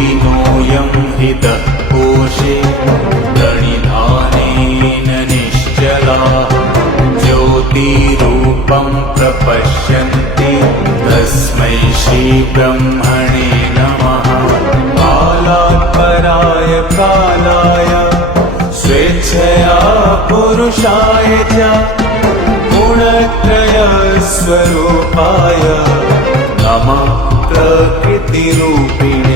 योगिनोऽयं हितः कोशे प्रणिधानेन निश्चलाः ज्योतिरूपं प्रपश्यन्ति तस्मै श्रीब्रह्मणे नमः। कालात् पराय कालाय स्वेच्छया पुरुषाय च गुणत्रयस्वरूपाय नमः प्रकृतिरूपिणे